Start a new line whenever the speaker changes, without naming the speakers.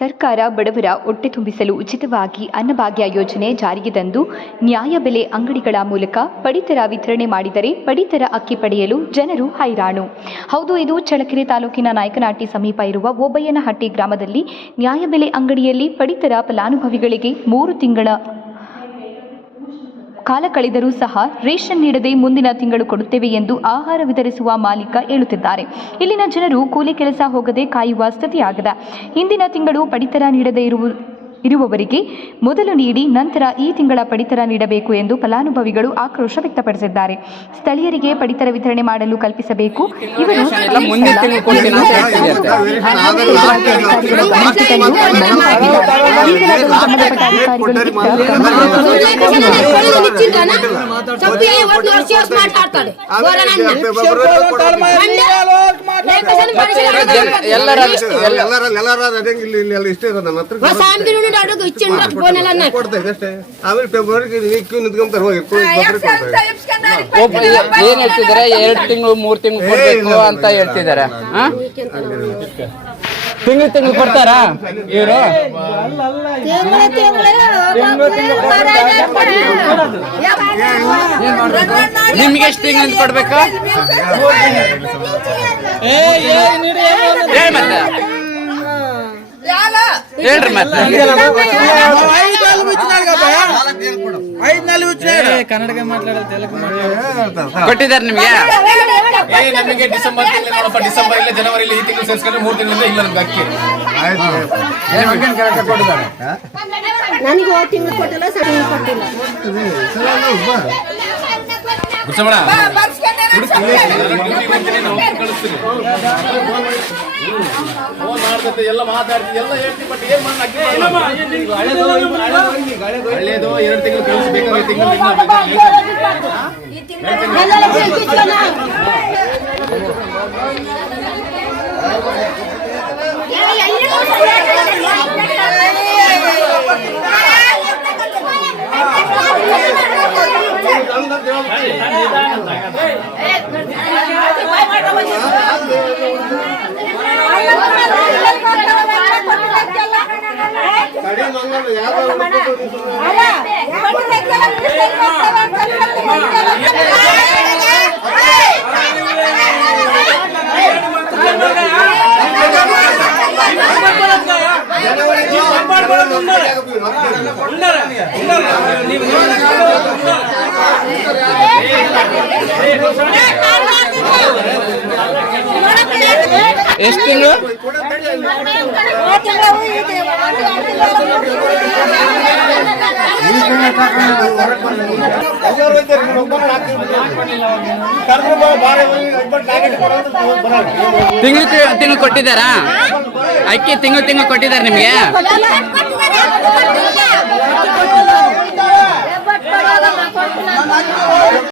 ಸರ್ಕಾರ ಬಡವರ ಹೊಟ್ಟೆ ತುಂಬಿಸಲು ಉಚಿತವಾಗಿ ಅನ್ನಭಾಗ್ಯ ಯೋಜನೆ ಜಾರಿಗೆ ತಂದು ನ್ಯಾಯಬೆಲೆ ಅಂಗಡಿಗಳ ಮೂಲಕ ಪಡಿತರ ವಿತರಣೆ ಮಾಡಿದರೆ ಪಡಿತರ ಅಕ್ಕಿ ಪಡೆಯಲು ಜನರು ಹೈರಾಣು. ಹೌದು, ಇದು ಚಳಕೆರೆ ತಾಲೂಕಿನ ನಾಯಕನಹಟ್ಟಿ ಸಮೀಪ ಇರುವ ಓಬಯ್ಯನಹಟ್ಟಿ ಗ್ರಾಮದಲ್ಲಿ ನ್ಯಾಯಬೆಲೆ ಅಂಗಡಿಯಲ್ಲಿ ಪಡಿತರ ಫಲಾನುಭವಿಗಳಿಗೆ ಮೂರು ತಿಂಗಳ ಕಾಲ ಕಳೆದರೂ ಸಹ ರೇಷನ್ ನೀಡದೆ ಮುಂದಿನ ತಿಂಗಳು ಕೊಡುತ್ತೇವೆ ಎಂದು ಆಹಾರ ವಿತರಿಸುವ ಮಾಲೀಕ ಹೇಳುತ್ತಿದ್ದಾರೆ. ಇಲ್ಲಿನ ಜನರು ಕೂಲಿ ಕೆಲಸ ಹೋಗದೆ ಕಾಯುವ ಸ್ಥಿತಿಯಾಗದ. ಹಿಂದಿನ ತಿಂಗಳು ಪಡಿತರ ನೀಡದೇ ಇರುವ ಇರುವವರಿಗೆ ಮೊದಲು ನೀಡಿ ನಂತರ ಈ ತಿಂಗಳ ಪಡಿತರ ನೀಡಬೇಕು ಎಂದು ಫಲಾನುಭವಿಗಳು ಆಕ್ರೋಶ ವ್ಯಕ್ತಪಡಿಸಿದ್ದಾರೆ ಸ್ಥಳೀಯರಿಗೆ ಪಡಿತರ ವಿತರಣೆ ಮಾಡಲು ಕಲ್ಪಿಸಬೇಕು ಇವರು ಸಂಬಂಧಪಟ್ಟ ಅಧಿಕಾರಿಗಳು
ಏನ್ ಹೇಳ್ತಿದಾರೆ ಎರಡ್ ತಿಂಗಳು ಮೂರ್ ತಿಂಗಳು ಕೊಡ್ಬೇಕು ಅಂತ ಹೇಳ್ತಿದಾರೆ ತಿಂಗಳು ತಿಂಗಳು ಕೊಡ್ತಾರಾ ಇವರು ನಿಮ್ಗೆ ಎಷ್ಟು ತಿಂಗಳು ಕೊಡ್ಬೇಕು ಹೇಳಿ ಮತ್ತೆ. ಹೇಳ್ರಿ ಮತ್ತೆ. ಕೊಟ್ಟಿದ್ದಾರೆ ನಿಮ್ಗೆ?
ಏ ನಮಗೆ ಡಿಸೆಂಬರ್ ತಿಂಗಳು ನೋಡಪ್ಪ ಡಿಸೆಂಬರ್ ಇಲ್ಲ ಜನವರಿ ಇಲ್ಲ ಈ ತಿಂಗಳು ಸೇರಿಸ್ಕೊಂಡ್ರೆ ಮೂರು ತಿಂಗಳಿಂದ ಇಲ್ಲ ನಮ್ಗೆ ಅಕ್ಕಿ.
ನನಗೆ ಹೋದ ತಿಂಗಳು ಕೊಟ್ಟಿಲ್ಲ ಸರ್.
ಗುಡ್ಸಮಣ ಫೋನ್ ಎಲ್ಲ ಮಾತಾಡ್ತೀವಿ ಎಲ್ಲ ಹೇಳ್ತೀವಿ ಬಟ್ ಏನ್ ಮಾಡಿ ಅಕ್ಕಿ ಹಳ್ಳೇದು ಎರಡು ತಿಂಗಳು ಕಳಿಸ್ಬೇಕಾದ್ರೆ ತಿಂಗಳು
ಎಲ್ಲೆಲ್ಲ
ఉన్నారా ఉన్నారా
ಎಷ್ಟು ತಿಂಗಳು? ತಿಂಗಳು ತಿಂಗಳು ಕೊಟ್ಟಿದ್ದಾರಾ? ಅಕ್ಕಿ ತಿಂಗಳು ತಿಂಗಳು ಕೊಟ್ಟಿದ್ದಾರೆ ನಿಮ್ಗೆ?